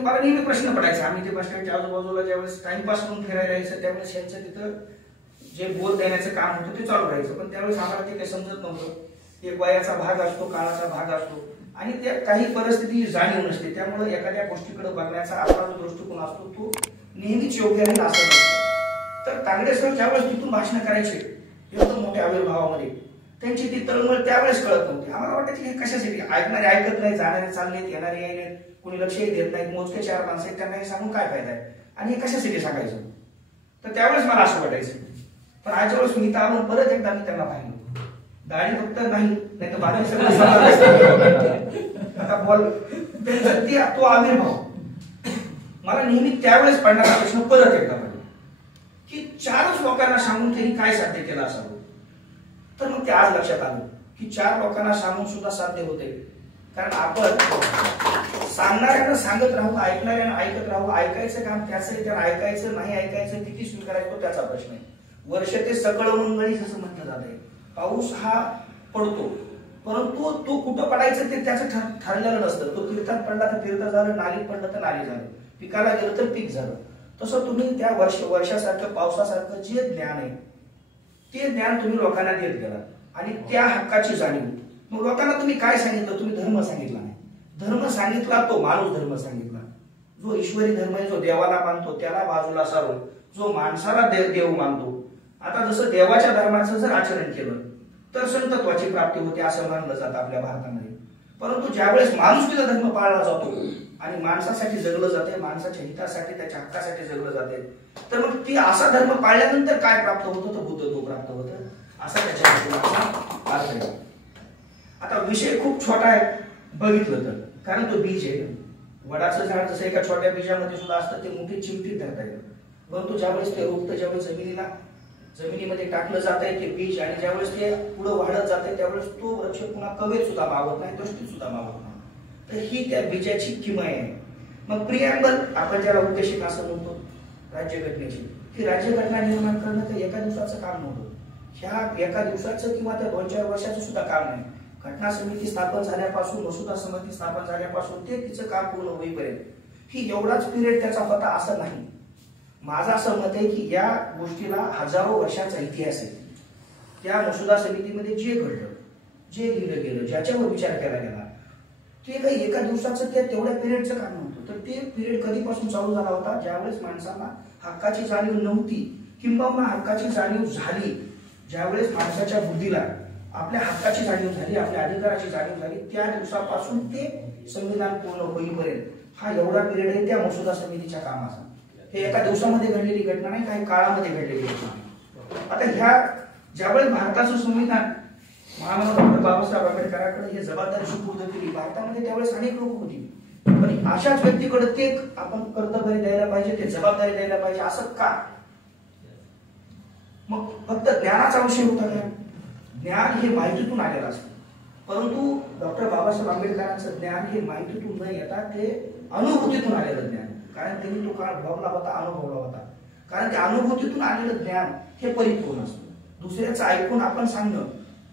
मला नेहमी प्रश्न पडायचा, आम्ही ते बस स्टँडच्या आजूबाजूला ज्यावेळेस टाइमपास म्हणून फिरायला यायचं त्यावेळेस यांचं तिथं जे बोल देण्याचं काम होतं ते चालू राहायचं, पण त्यावेळेस आम्हाला ते काही समजत नव्हतं. एक वयाचा भाग असतो, काळाचा भाग असतो आणि त्या काही परिस्थिती जाणीव नसते, त्यामुळे एखाद्या गोष्टीकडे बघण्याचा आपला जो दृष्टिकोन असतो तो नेहमीच योग्य राहील असं नसतं. तर तांगडे सर ज्यावेळेस तिथून भाषण करायचे एकदम मोठ्या आविर्भावामध्ये, त्यांची ती तळमळ त्यावेळेस कळत नव्हती. आम्हाला वाटायचं हे कशासाठी, ऐकणारे ऐकत नाही, जाणारे चाललेत, येणारे यायले, कोणी लक्षही देत नाहीत, मोजके चार माणसं आहेत, त्यांना हे सांगून काय फायदा आहे आणि हे कशासाठी सांगायचं. तर त्यावेळेस मला असं वाटायचं. पण आजच्या वेळेस मी तर परत एकदा मी त्यांना पाहिलं, दाढी फक्त नाही तर बाकी सगळं आता बोल त्यांचा तो आविर्भाव मला नेहमी त्यावेळेस पडणारा प्रश्न परत एकदा पडला की चारच लोकांना सांगून त्यांनी काय साध्य केलं असावं. तर मग ते आज लक्षात आलं की 4 लोकांना सांगून सुद्धा साध्य होते, कारण आपण सांगणाऱ्यांना सांगत राहू, ऐकणाऱ्यांना ऐकत राहू. ऐकायचं काम त्याचं, त्याला ऐकायचं नाही ऐकायचं किती स्वीकारायचं तो त्याचा प्रश्न आहे. वर्ष ते सकळ मंगळी जसं म्हटलं जातंय, पाऊस हा पडतो परंतु तो कुठं पडायचं ते त्याचं ठरलेलं नसतं. तो तीर्थात पडला तर तीर्थ झालं, नालीत पडलं तर नाली झालं, पिकाला गेलं तर पीक झालं. तसं तुम्ही त्या वर्षासारखं पावसासारखं जे ज्ञान आहे ते ज्ञान तुम्ही लोकांना देत गेला आणि त्या हक्काची जाणीव. मग लोकांना तुम्ही काय सांगितलं, तुम्ही धर्म सांगितला नाही. धर्म सांगितला तो माणूस धर्म सांगितला, जो ईश्वरी धर्म आहे, जो देवाला मानतो त्याला बाजूला सारून जो माणसाला देव मानतो. आता जसं देवाच्या धर्माचं जर आचरण केलं तर संतत्वाची प्राप्ती होते असं मानलं जातं आपल्या भारतामध्ये. परंतु ज्यावेळेस माणूस तिचा धर्म पाळला जातो आणि माणसासाठी जगलं जाते, माणसाच्या हितासाठी त्याच्या हक्कासाठी जगलं जाते, तर मग ती असा धर्म पाळल्यानंतर काय प्राप्त होतं, तर बुद्धत्व प्राप्त होतं असा त्याच्या अर्थ आहे. आता विषय खूप छोटा आहे बघितलं तर, कारण तो बीज आहे. वडाचं झाड जसं एका छोट्या बीजामध्ये सुद्धा असतं ते मोठी चिमटीत धरता येतं, परंतु ज्यावेळेस ते रोपटं ज्यावेळेस जमिनीमध्ये टाकलं जात आहे ते बीज आणि ज्यावेळेस ते पुढे वाढत जाते त्यावेळेस तो वृक्ष पुन्हा कवेत सुद्धा मावत नाही, दृष्टीत सुद्धा मावत नाही. तर ही त्या बीजाची किमया आहे. मग प्रिॲम्बल आपण ज्याला उद्देशिका असं म्हणतो राज्यघटनेची, ही राज्यघटना निर्माण करणं काही एका दिवसाचं काम नव्हतं. ह्या एका दिवसाचं किंवा त्या 2-4 वर्षाचं सुद्धा काम नाही. घटना समिती स्थापन झाल्यापासून, मसुदा समिती स्थापन झाल्यापासून ते तिचं काम पूर्ण होईपर्यंत ही एवढाच पिरियड त्याचा होता असं नाही. माझं असं मत आहे की या गोष्टीला हजारो वर्षांचा इतिहास आहे. त्या मसुदा समितीमध्ये जे घडलं, जे लिहिलं गेलं, ज्याच्यावर विचार केला गेला ते काही एका दिवसाचं त्या तेवढ्या पिरियडचं काम नव्हतं. तर ते पिरियड कधीपासून चालू झाला होता, ज्यावेळेस माणसांना हक्काची जाणीव नव्हती किंवा हक्काची जाणीव झाली, ज्यावेळेस माणसाच्या बुद्धीला आपल्या हक्काची जाणीव झाली, आपल्या अधिकाराची जाणीव झाली, त्या दिवसापासून ते संविधान पूर्ण होईपर्यंत हा एवढा पिरियड आहे त्या मसुदा समितीच्या कामाचा. हे एका दिवसामध्ये घडलेली घटना नाही, काही काळामध्ये घडलेली घटना. आता ह्या ज्यावेळेस भारताचं संविधान महामानव डॉक्टर बाबासाहेब आंबेडकरांकडे हे जबाबदारी सुपूर्द केली, भारतामध्ये त्यावेळेस अनेक लोक होती, पण अशाच व्यक्तीकडे ते आपण कर्तव्य द्यायला पाहिजे, ते जबाबदारी द्यायला पाहिजे असं का? मग फक्त ज्ञानाचा विषय होता का? ज्ञान हे माहितीतून आलेलं असतं, परंतु डॉक्टर बाबासाहेब आंबेडकरांचं ज्ञान हे माहितीतून न येता ते अनुभूतीतून आलेलं ज्ञान, कारण त्यांनी तो काळ भोगला होता, अनुभवला होता. कारण त्या अनुभूतीतून आलेलं ज्ञान हे परिपूर्ण असतं. दुसऱ्याचं ऐकून आपण सांगणं,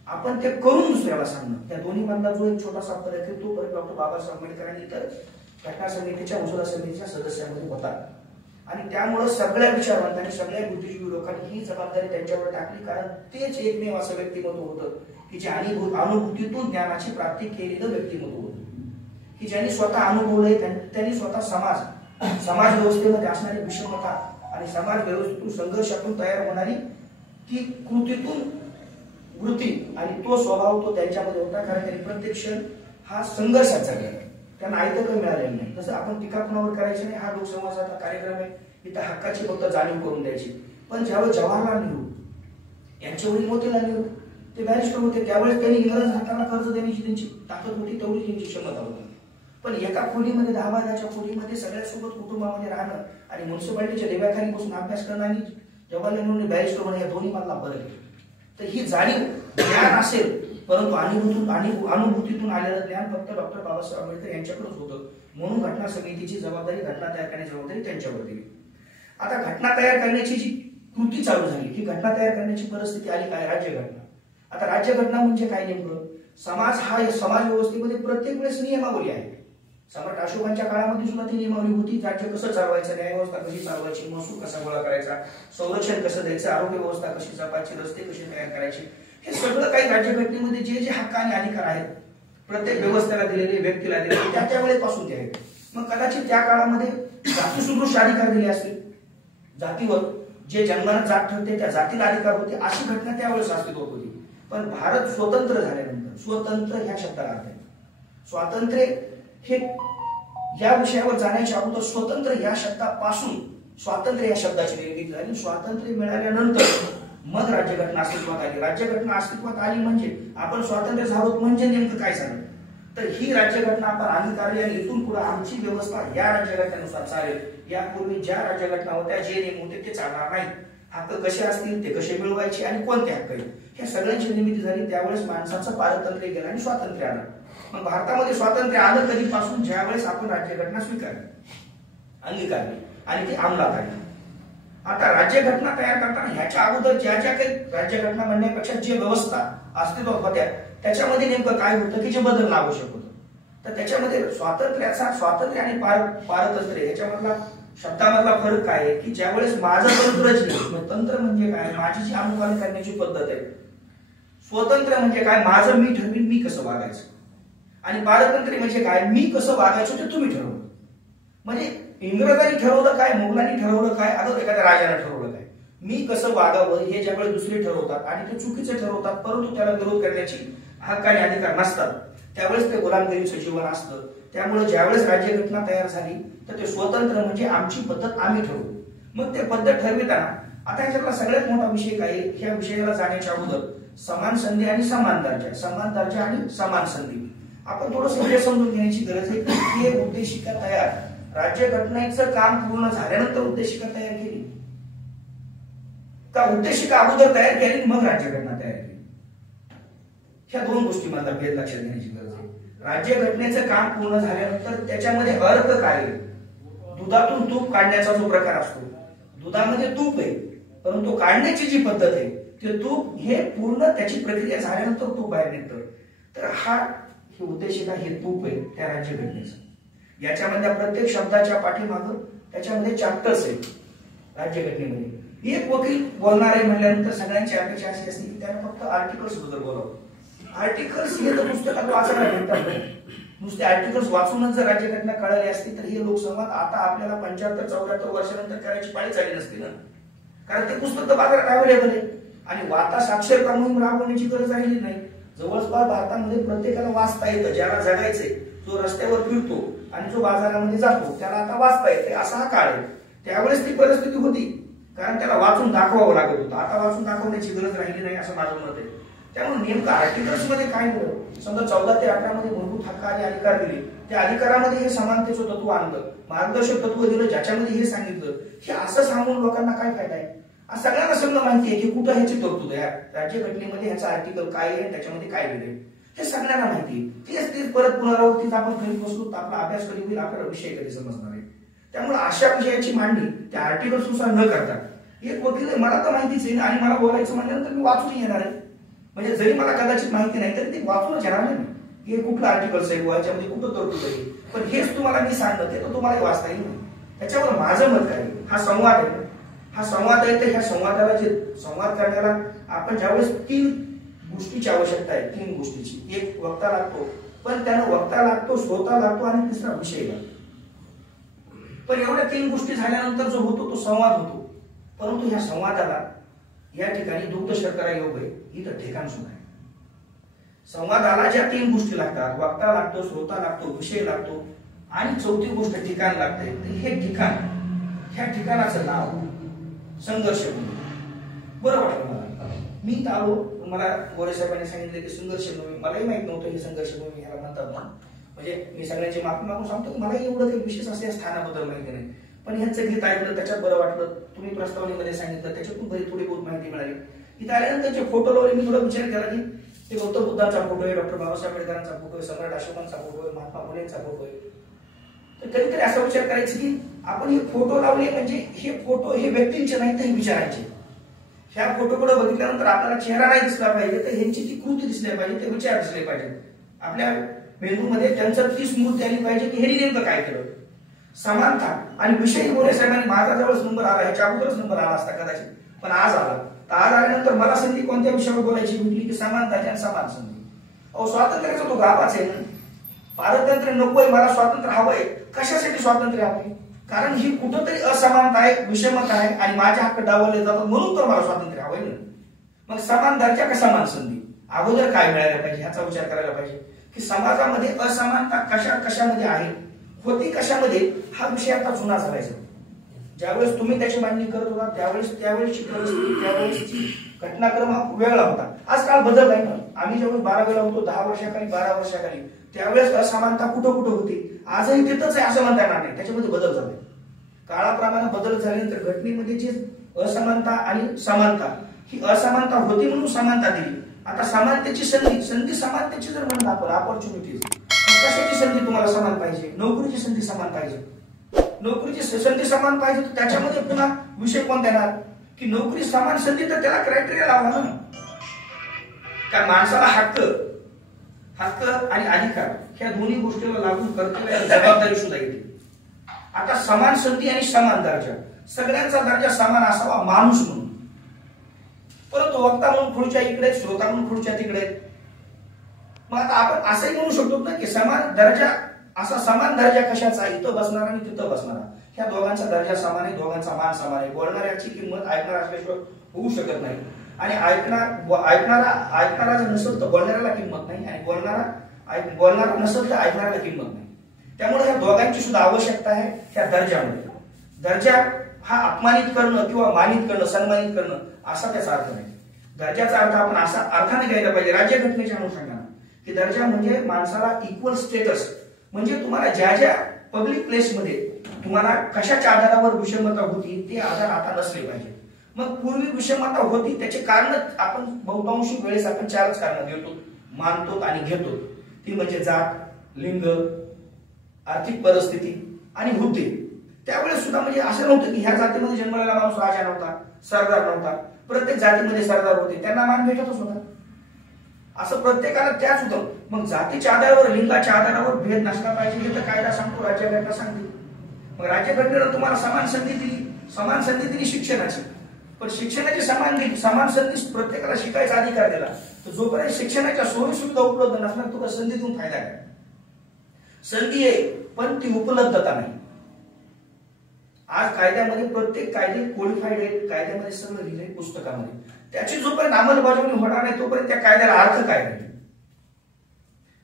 आपण ते करून दुसऱ्याला सांगणं, त्या दोन्ही मधला जो एक छोटासा फरक आहे तो फरक डॉक्टर बाबासाहेब आंबेडकरांनी तर घटना समितीच्या, मसुदा समितीच्या सदस्यांमध्ये होता. आणि त्यामुळे सगळ्या विचारवंतांनी, सगळ्या बुद्धिजीवी लोकांनी ही जबाबदारी त्यांच्यावर टाकली, कारण तेच एकमेव असं व्यक्तिमत्व होतं की जे अनुभूतीतून ज्ञानाची प्राप्ती केलेलं व्यक्तिमत्व होतं, की ज्यांनी स्वतः अनुभवलंय, त्यांनी स्वतः समाज व्यवस्थेमध्ये असणारी विषमता आणि समाज व्यवस्थेतून संघर्षातून तयार होणारी ती कृतीतून वृत्ती आणि तो स्वभाव तो त्यांच्यामध्ये होता, कारण त्यांनी प्रत्यक्ष हा संघर्षाचा केला, त्यांना ऐकत मिळालेलं नाही. तसं आपण टीका कुणावर करायची नाही, हा लोकसंवादाचा कार्यक्रम आहे, इथं हक्काची फक्त जाणीव करून द्यायची. पण ज्यावेळेस जवाहरलाल नेहरू यांच्या वडील मोतीलाल नेहरू ते बॅरिस्टर होते, त्यावेळेस त्यांनी इंग्रज हाताला कर्ज देण्याची त्यांची ताकद होती, तेवढी त्यांची क्षमता होती. पण एका खोलीमध्ये 10 बायकाच्या खोलीमध्ये सगळ्यासोबत कुटुंबामध्ये राहणं आणि म्युन्सिपालिटीच्या देव्याखाली बसून अभ्यास करणं आणि जवाहरलाल नेहरू बॅरिस्टर होणं या दोन्ही मधला फरक आहे. तर ही जाणीव ज्ञान असेल, परंतु अनुभूतीतून आलेलं ज्ञान फक्त डॉक्टर बाबासाहेब आंबेडकर यांच्याकडेच होतं, म्हणून घटना समितीची जबाबदारी, घटना तयार करण्याची जबाबदारी त्यांच्यावर दिली. आता घटना तयार करण्याची जी कृती चालू झाली, ही घटना तयार करण्याची परिस्थिती आली काय? राज्यघटना. आता राज्यघटना म्हणजे काय नेमकं? समाज हा समाज व्यवस्थेमध्ये प्रत्येक वेळेस नियमावली आहे. सम्राट अशोकांच्या काळामध्ये सुद्धा ती नियमावली होती. राज्य कसं चालवायचं, न्यायव्यवस्था कशी चालवायची, महसूल कसा गोळा करायचा, संरक्षण कसं द्यायचं, आरोग्य व्यवस्था कशी जपायची, रस्ते कसे तयार करायचे, हे सगळं काही राज्यघटनेमध्ये जे जे हक्क आणि अधिकार आहेत प्रत्येक व्यवस्थेला दिलेले, व्यक्तीला दिलेले, त्या वेळेपासून ते आहेत. मग कदाचित त्या काळामध्ये जातीसदृश अधिकार दिले असतील, जातीवर जे जन्मानं जात ठरते त्या जातीला अधिकार होते, अशी घटना त्यावेळेस अस्तित्वात होती. पण भारत स्वतंत्र झाल्यानंतर, स्वतंत्र ह्या शब्दाला अर्थ आहे, स्वातंत्र्य हे या विषयावर जाण्याच्या अगोदर स्वतंत्र या शब्दापासून स्वातंत्र्य या शब्दाची निर्मिती झाली. स्वातंत्र्य मिळाल्यानंतर मग राज्यघटना अस्तित्वात आली. राज्यघटना अस्तित्वात आली म्हणजे आपण स्वातंत्र्य झालो म्हणजे नेमकं काय झालं, तर ही राज्यघटना आपण अंगीकारली आणि इथून पुढे आमची व्यवस्था या राज्यघटनेनुसार चालेल. यापूर्वी ज्या राज्यघटना होत्या, जे नियम होते ते चालणार नाही. हक्क कसे असतील, ते कसे मिळवायचे आणि कोणते हक्क आहेत, ह्या सगळ्यांची निर्मिती झाली. त्यावेळेस माणसाचं पारतंत्र्य गेलं आणि स्वातंत्र्य आलं. मग भारतामध्ये स्वातंत्र्य आलं कधीपासून, ज्यावेळेस आपण राज्यघटना स्वीकारली, अंगीकारली आणि ती अंमलात आली. आता राज्यघटना तयार करताना ह्याच्या अगोदर ज्या ज्या काही राज्यघटना म्हणण्यापेक्षा जे व्यवस्था अस्तित्वात होत्या त्याच्यामध्ये नेमकं काय होतं की जे बदलणं आवश्यक होतं. तर त्याच्यामध्ये स्वातंत्र्य आणि पारतंत्र्य ह्याच्यामधला शब्दामधला फरक काय आहे की ज्यावेळेस माझं तंत्र जे, तंत्र म्हणजे काय, माझी जी अनुपालन करण्याची पद्धत आहे. स्वतंत्र म्हणजे काय, माझं मी ठरवीन मी कसं वागायचं, आणि पारतंत्र्य म्हणजे काय, मी कसं वागायचं ते तुम्ही ठरवलं. म्हणजे इंग्रजांनी ठरवलं काय, मुघलांनी ठरवलं काय, आता एखाद्या राजाने ठरवलं काय, मी कसं वागावं हे ज्यावेळेस दुसरे ठरवतात आणि ते चुकीचे ठरवतात, परंतु त्याला विरोध करण्याची हक्क आणि अधिकार नसतात, त्यावेळेस ते गुलामगिरीचं जीवन असतं. त्यामुळे ज्यावेळेस राज्यघटना तयार झाली तर ते स्वतंत्र म्हणजे आमची पद्धत आम्ही ठरवू. मग ते पद्धत ठरविताना आता ह्याच्यातला सगळ्यात मोठा विषय काय, ह्या विषयाला जाण्याच्या अगोदर समान संधी आणि समान दर्जा आणि समान संधी आपण थोडंसं हे समजून घेण्याची गरज आहे की हे उद्देशिका तयार, राज्यघटनेचं काम पूर्ण झाल्यानंतर उद्देशिका तयार केली का, उद्देशिका अगोदर तयार केली मग राज्यघटना तयार केली. ह्या दोन गोष्टी मला भेद लक्षात घेण्याची गरज आहे. राज्यघटनेचं काम पूर्ण झाल्यानंतर त्याच्यामध्ये अर्थ काय आहे, दुधातून तूप काढण्याचा जो प्रकार असतो, दुधामध्ये तूप आहे परंतु काढण्याची जी पद्धत आहे ते तूप हे पूर्ण त्याची प्रक्रिया झाल्यानंतर तूप बाहेर निघतं. तर हा उद्देशिका हे तूप आहे त्या राज्यघटनेचं. याच्यामधल्या प्रत्येक शब्दाच्या पाठीमागं त्याच्यामध्ये चॅप्टर्स आहेत. राज्यघटनेमध्ये एक वकील बोलणार आहे म्हणल्यानंतर सगळ्यांची अपेक्षा अशी असते की त्याला फक्त आर्टिकल्स बद्दल बोलावं. आर्टिकल्स हे तर पुस्तकात वाचायला भेटतात, नुसते आर्टिकल्स वाचूनच जर राज्यघटना कळाली असती तर हे लोकसंवाद आता आपल्याला 75-74 वर्षानंतर करायची पाळी चालली नसती ना, कारण ते पुस्तक तर बाजारात अवेलेबल आहे आणि वाता साक्षरता मोहीम राबवण्याची गरज राहिली नाही. जवळपास भारतामध्ये प्रत्येकाला वाचता येतं, ज्याला जगायचंय, जो रस्त्यावर फिरतो आणि जो बाजारामध्ये जातो त्याला आता वाचता येते, असा हा काळ आहे. त्यावेळेस ती परिस्थिती होती कारण त्याला वाचून दाखवावं लागत होतं. आता वाचून दाखवण्याची गरज राहिली नाही असं माझं मत आहे. त्यामुळे नेमकं आर्टिकल्स मध्ये काय होतं, समजा 14 ते 18 मध्ये मूलभूत हक्क आणि अधिकार दिले, त्या अधिकारामध्ये हे समानतेचं तत्व आणलं, मार्गदर्शक तत्व दिलं ज्याच्यामध्ये हे सांगितलं, हे असं सांगून लोकांना काय फायदा आहे. सगळ्यांना सगळं माहिती आहे की कुठं ह्याची तरतूद आहे, राज्यघटनेमध्ये ह्याचं आर्टिकल काय आहे, त्याच्यामध्ये काय दिलंय हे सगळ्यांना माहिती आहे. तेच परत पुनरावृत्तीच आपण घरी बसलो तर आपला अभ्यास कधी होईल, आपल्याला विषय कधी समजणार आहे. त्यामुळे अशा विषयाची मांडणी त्या आर्टिकल्स नुसार न करता, एक वकील मला तर माहितीच आहे आणि मला बोलायचं म्हणल्यानंतर मी वाचून येणार आहे, म्हणजे जरी मला कदाचित माहिती नाही तरी ते वाचूनच येणार नाही हे कुठलं आर्टिकल्स आहे, याच्यामध्ये कुठं तरतूद आहे. पण हेच तुम्हाला मी सांगत ते तर तुम्हाला वाचता येईल. त्याच्यावर माझं मत काय, हा संवाद आहे, हा संवाद आहे. तर ह्या संवादाला जे संवाद करण्याला आपण ज्यावेळेस 3 गोष्टीची आवश्यकता आहे, 3 गोष्टीची, एक वक्ता लागतो, पण त्यानं वक्ता लागतो, श्रोता लागतो आणि तिसरा विषय लागतो. पण एवढ्या 3 गोष्टी झाल्यानंतर जो होतो तो संवाद होतो. परंतु ह्या संवादाला या ठिकाणी दुग्ध शर्करा योग आहे, इथं ठिकाण सुद्धा आहे. संवादाला ज्या 3 गोष्टी लागतात, वक्ता लागतो, श्रोता लागतो, विषय लागतो आणि चौथी गोष्ट ठिकाण लागते. हे ठिकाण, ह्या ठिकाणाचं नाव संघर्ष भूमी. बरं वाटलं मला, मी आलो, मला गोरे साहेबांनी सांगितलं की संघर्ष भूमी, मलाही माहित नव्हतं की संघर्ष भूमी ह्याला म्हणतात ना. म्हणजे मी सगळ्यांची माफी मागून सांगतो की मला एवढं काही विशेष असे स्थानाबद्दल माहिती नाही, पण ह्यांचं गीत ऐकलं त्याच्यात बरं वाटलं. तुम्ही प्रस्तावनेमध्ये सांगितलं त्याच्यातून बरी थोडी बहुत माहिती मिळाली. इथं आल्यानंतर जे फोटो लावले मी थोडा विचार केला की ते गौतम बुद्धांचा फोटो आहे, डॉक्टर बाबासाहेब आंबेडकरांचा फोटो आहे, सम्राट अशोकांचा फोटो आहे, महात्मा फुलेंचा फोटो आहे. तर कधीतरी असा विचार करायचा की आपण हे फोटो लावले म्हणजे हे फोटो हे व्यक्तींचे नाही तर विचारायचे. ह्या फोटोकडे बघितल्यानंतर आपल्याला चेहरा नाही दिसला पाहिजे, तर ह्यांची ती कृती दिसली पाहिजे, ते विचार दिसले पाहिजे. आपल्या मेंदूमध्ये त्यांचं ती स्मृती आली पाहिजे की हे नेमकं काय केलं. समानता आणि विषयी बोले साहेबांनी माझा जवळच नंबर आला, ह्याच्या अगोदरच नंबर आला असता कदाचित, पण आज आला. तर आज आल्यानंतर मला संधी कोणत्या विषयावर बोलायची भेटली की समानताची आणि समान संधी. अहो स्वातंत्र्याचा तो गावाच आहे ना. पारतंत्र्य नकोय, मला स्वातंत्र्य हवंय. कशासाठी स्वातंत्र्य हवंय? कारण ही कुठंतरी असमानता आहे, विषमता आहे आणि माझे हक्क डावलले जातात, म्हणून तर मला स्वातंत्र्य हवंय ना. मग समान दर्जा का समान संधी, अगोदर काय मिळायला पाहिजे ह्याचा विचार करायला पाहिजे की समाजामध्ये असमानता कशामध्ये आहे, होती कशामध्ये, हा विषय आता जुना झालायचा. ज्यावेळेस तुम्ही त्याची मांडणी करत होता त्यावेळेसची परिस्थिती, त्यावेळेसची घटनाक्रम हा वेगळा होता. आज काळ बदललाय ना. आम्ही ज्यावेळेस 12वीला होतो, 10 वर्षाखाली 12 वर्षाखाली, त्यावेळेस असमानता कुठं कुठं होती, आजही तिथंच आहे असं म्हणता येणार नाही. त्याच्यामध्ये बदल झालाय. काळाप्रमाणे बदल झाल्यानंतर घटनेमध्ये जी असमानता आणि समानता, ही असमानता होती म्हणून समानता दिली. आता समानतेची संधी समानतेची जर म्हणलं आपण ऑपॉर्च्युनिटीज, कशाची संधी तुम्हाला समान पाहिजे? नोकरीची संधी समान पाहिजे. नोकरीची संधी समान पाहिजे तर त्याच्यामध्ये पुन्हा विषय कोणता येणार की नोकरी समान संधी, तर त्याला क्रायटेरिया लावला ना. कारण माणसाला हक्क आणि अधिकार ह्या दोन्ही गोष्टीला लागू कर्तव्य जबाबदारी सुद्धा येते. आता समान संधी आणि समान दर्जा, सगळ्यांचा दर्जा समान असावा माणूस म्हणून, परंतु वक्ता म्हणून खुर्च्या इकडे, श्रोता म्हणून खुर्च्या तिकडे. मग आता आपण असंही म्हणू शकतो ना की समान दर्जा, असा समान दर्जा कशाचा, इथं बसणारा आणि तिथं बसणारा, ह्या दोघांचा दर्जा समान आहे, दोघांचा मान समान आहे. बोलणाऱ्याची किंमत ऐकणारा असल्याशिवाय होऊ शकत नाही आणि ऐकणारा जर नसेल तर बोलणाऱ्याला किंमत नाही आणि बोलणारा नसेल तर ऐकणाऱ्याला किंमत नाही. त्यामुळे ह्या दोघांची सुद्धा आवश्यकता आहे ह्या दर्जामध्ये. दर्जा हा अपमानित करणं किंवा मानित करणं, सन्मानित करणं असा त्याचा अर्थ नाही. दर्जाचा अर्थ आपण असा अर्थाने घ्यायला पाहिजे राज्यघटनेच्या अनुषंगाने की दर्जा म्हणजे माणसाला इक्वल स्टेटस. म्हणजे तुम्हाला ज्या पब्लिक प्लेसमध्ये तुम्हाला कशाच्या आधारावर विषमता होती ते आधार आता नसले पाहिजे. मग पूर्वी विषमता होती त्याचे कारण आपण बहुतांशी वेळेस आपण 4च कारण देतो, मानतो आणि घेतो. ती म्हणजे जात, लिंग, आर्थिक परिस्थिती आणि हुद्दे. त्यावेळेस सुद्धा म्हणजे असं नव्हतं की ह्या जातीमध्ये जन्मलेला माणूस राजा नव्हता, सरदार नव्हता. प्रत्येक जातीमध्ये सरदार होते, त्यांना मान भेटतच होता. असं प्रत्येकाला त्याच होतं. मग जातीच्या आधारावर, लिंगाच्या आधारावर भेद नसला पाहिजे हे तर कायदा सांगतो, राज्यघटना सांगते. मग राज्यघटनेनं तुम्हाला समान संधी दिली शिक्षणाची. पण शिक्षणाची समान संधी प्रत्येकाला शिकायचा अधिकार दिला. तर जोपर्यंत शिक्षणाच्या सोयी सुविधा उपलब्ध नसणार तुला संधीतून फायदा काय? संधी आहे पण ती उपलब्धता नाही. आज कायद्यामध्ये प्रत्येक कायदे कोडिफाईड आहेत, कायद्यामध्ये सगळं लिहिलंय पुस्तकामध्ये. त्याची जोपर्यंत अंमलबजावणी होणार नाही तोपर्यंत त्या कायद्याला अर्थ काय नाही.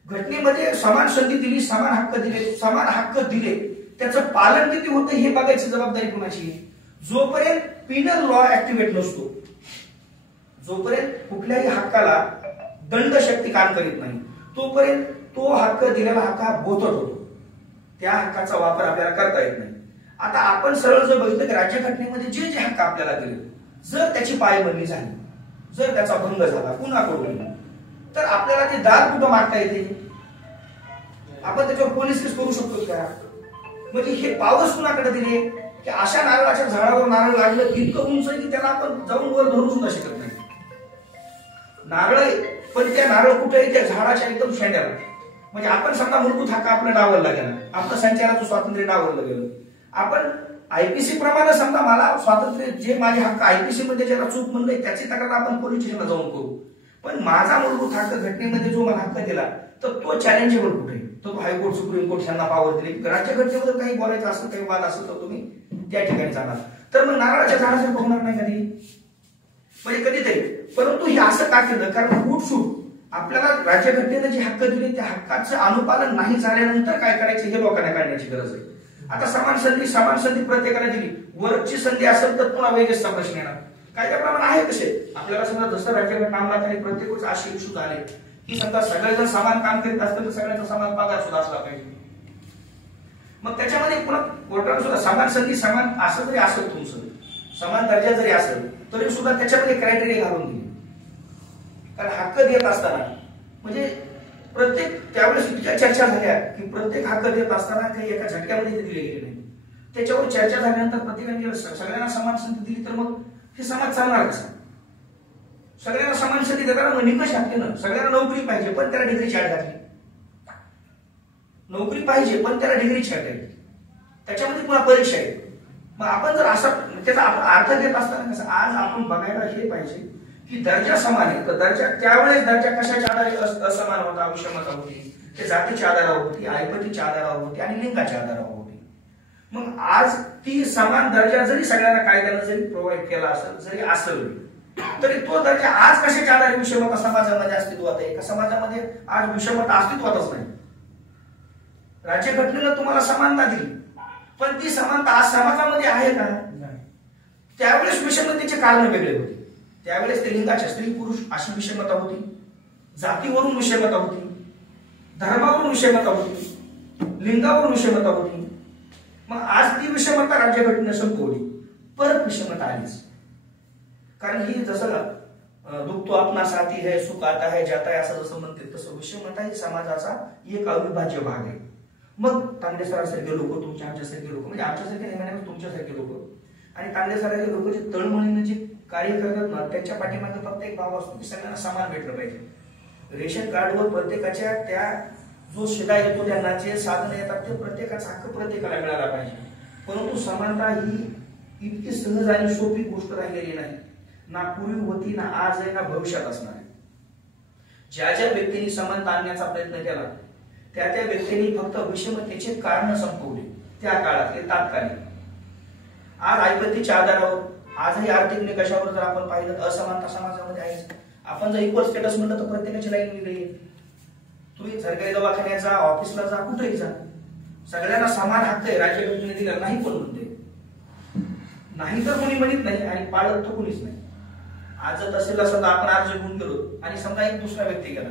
घटनेमध्ये समान संधी दिली, समान हक्क दिले, त्याचं पालन किती होतं हे बघायची जबाबदारी कोणाची? जोपर्यंत पिनल लॉ ऍक्टिव्हेट नसतो, जोपर्यंत कुठल्याही हक्काला दंडशक्ती काम करीत नाही, तोपर्यंत तो हक्क दिलेला हक्क हा बोथट होतो. त्या हक्काचा वापर आपल्याला करता येत नाही. आता आपण सरळ जर बघितलं की राज्यघटनेमध्ये जे जे हक्क आपल्याला दिले, जर त्याची पायमल्ली झाली, जर त्याचा भंग झाला पुन्हा करून, तर आपल्याला ते दार कुठं मागता येते? आपण त्याच्यावर पोलीस केस करू शकतो का? म्हणजे हे पावर कुणाकडे दिले की अशा नारळाच्या झाडावर नारळ लागलं इतकं उंच की त्याला आपण जाऊन वर धरू सुद्धा शकत नाही. नारळ पण त्या नारळ कुठे आहे? त्या झाडाच्या एकदम शेंड्याला. म्हणजे आपण समजा मूलभूत हक्क आपला डावलला गेला, आपलं संचाराचं स्वातंत्र्य डावललं गेलं. आपण आयपीसी प्रमाणे समजा मला स्वातंत्र्य, जे माझे हक्क आयपीसी मध्ये ज्याला चूक म्हणलंय त्याची तक्रार आपण पोलीस स्टेशनला जाऊन करू. पण माझा मूलभूत हक्क घटनेमध्ये जो मला हक्क दिला तर तो चॅलेंजेबल कुठे? तो हायकोर्ट, सुप्रीम कोर्ट यांना पावर दिली. राज्यघटनेमध्ये काही बोलायचं असेल, काही वाद असेल तर तुम्ही त्या ठिकाणी जाणार. तर मग नारळाच्या झाडासारखं होणार नाही कधी, म्हणजे कधीतरी. परंतु हे असं का केलं? कारण फूट आपल्याला राज्यघटनेने जे हक्क दिले त्या हक्काचं अनुपालन नाही झाल्यानंतर काय करायचं हे लोकांना काढण्याची गरज आहे. आता समान संधी प्रत्येकाला दिली, वरची संधी असेल तर पुन्हा वेगळेच प्रश्न येणार. कायद्याप्रमाणे आहे कसे आपल्याला समजा जसं राज्यघटना अंमलात आली, प्रत्येक वेळेस असे इश्यू झाले की समजा सगळेजण समान काम करीत असतील तर सगळ्यांचा समान पगार सुद्धा असला पाहिजे. मग त्याच्यामध्ये पुन्हा कोर्टाने सुद्धा समान संधी, समान असं जरी असेल, तुमचं समान दर्जा जरी असेल तरी सुद्धा त्याच्यामध्ये क्रायटेरिया घालून दिली. कारण हक्क देत असताना म्हणजे प्रत्येक त्यावेळेस इतक्या चर्चा झाल्या की प्रत्येक हक्क देत असताना काही एका झटक्यामध्ये ते दिले गेले नाही. त्याच्यावर चर्चा झाल्यानंतर प्रत्येकाने सगळ्यांना समान संधी दिली तर मग हे समाज चालणार कसा? सगळ्यांना समान संधी देताना मग निकष घातले ना, सगळ्यांना नोकरी पाहिजे पण त्याला डिग्रीची अट घातली. नोकरी पाहिजे पण त्याला डिग्री चेक आहे, त्याच्यामध्ये पुन्हा परीक्षा आहे. मग आपण जर असा त्याचा अर्थ घेत असताना कसं आज आपण बघायला हे पाहिजे की दर्जा समान आहे, तर दर्जा त्यावेळेस दर्जा कशाच्या आधारे असमान होता, विषमता होती, ते जातीच्या आधारावर होती, ऐपतीच्या आधारावर होती आणि लिंगाच्या आधारावर होती. मग आज ती समान दर्जा जरी सगळ्यांना कायद्यानं जरी प्रोव्हाइड केला असेल जरी असेल तरी तो दर्जा आज कशाच्या आधारे विषमता समाजामध्ये अस्तित्वात आहे का? समाजामध्ये आज विषमता अस्तित्वातच नाही. राज्यघटनेनं तुम्हाला समानता दिली पण ती समानता आज समाजामध्ये आहे का? त्यावेळेस विषमतेचे कारण वेगळे होते. त्यावेळेस ते लिंगाच्या स्त्री पुरुष अशी विषमता होती, जातीवरून विषमता होती, धर्मावरून विषमता होती, लिंगावरून विषमता होती. मग आज ती विषमता राज्यघटनेनं संपवली, परत विषमता आलीच. कारण ही जसं दुःख तो आपला साथी है, सुख आता है जाता है असं जसं म्हणते तसं विषमता ही समाजाचा एक अविभाज्य भाग आहे. मग तांबे सरासारखे लोक, तुमच्या आमच्यासारखे लोक, म्हणजे आमच्यासारखे नाही म्हणा तुमच्यासारखे लोक आणि तांबे सरासारखे लोक जे तळमळीने जे कार्य करतात ना त्याच्या पाठीमागे फक्त एक भाव असतो की सगळ्यांना समान भेटलं पाहिजे. रेशन कार्डवर प्रत्येकाच्या त्या जो शिदा येतो त्यांना जे साधनं येतात ते प्रत्येकाचा हक्क प्रत्येकाला मिळाला पाहिजे. परंतु समानता ही इतकी सहज आणि सोपी गोष्ट राहिलेली नाही, ना पूर्वी होती ना आज आहे ना भविष्यात असणार आहे. ज्या ज्या व्यक्तींनी समानता आणण्याचा प्रयत्न केला त्या त्या व्यक्तींनी फक्त विषमतेचे कारण संपवले त्या काळात तात्कालिक. आज ऐपतीच्या आधारावर आजही आर्थिक निकषावर जर आपण पाहिलं तर असमानता समाजामध्ये आहे. आपण जर इक्वल स्टेटस म्हणलं तर प्रत्येकाची लाईन वेगळी आहे. तुम्ही सरकारी दवाखान्यात जा, ऑफिसला जा, कुठेही जा, सगळ्यांना समान हक्क आहे. राज्यघटनेने दिला नाही कोण म्हणते, नाही तर कोणी म्हणत नाही आणि पाळत तर कोणीच नाही. आज जर तहसीलला समजा आपण अर्ज घेऊन गेलो आणि समजा एक दुसरा व्यक्ती गेला,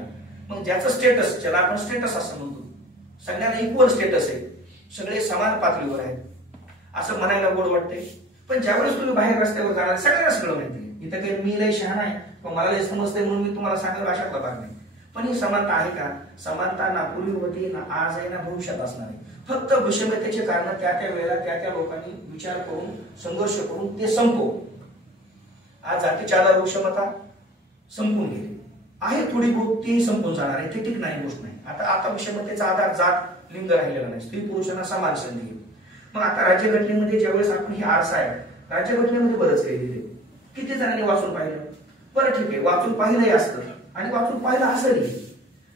मग ज्याचं स्टेटस ज्याला आपण स्टेटस असं म्हणतो, सगळ्यांना इक्वल स्टेटस आहे, सगळे समान पातळीवर आहेत असं म्हणायला गोड वाटते. पण ज्यावेळेस तुम्ही बाहेर रस्त्यावर जाणार सगळ्यांना सगळं माहिती, इथं काही मी लय शहाणा आहे पण मला लय समजतंय म्हणून मी तुम्हाला सांगेल अशातला भाग नाही. पण ही समानता आहे का? समानता ना पूर्वी होती ना आज आहे ना भविष्यात असणार आहे. फक्त विषमतेचे कारण त्या त्या वेळेला त्या त्या लोकांनी विचार करून संघर्ष करून ते संपव. आज जातीच्या आधार विषमता संपून गेली आहे, थोडी बहुत ती संपून जाणार आहे, ते ठीक नाही गोष्ट नाही. आता विषमतेचा आधार जात लिंग राहिलेला नाही, स्त्री पुरुषांना समान संधी. मग आता राज्यघटनेमध्ये ज्यावेळेस आपण ही आरसा आहे, राज्यघटनेमध्ये बरंच काही लिहिले, किती जणांनी वाचून पाहिलं? बरं ठीक आहे, वाचून पाहिलंही असतं आणि वाचून पाहिलं असंही,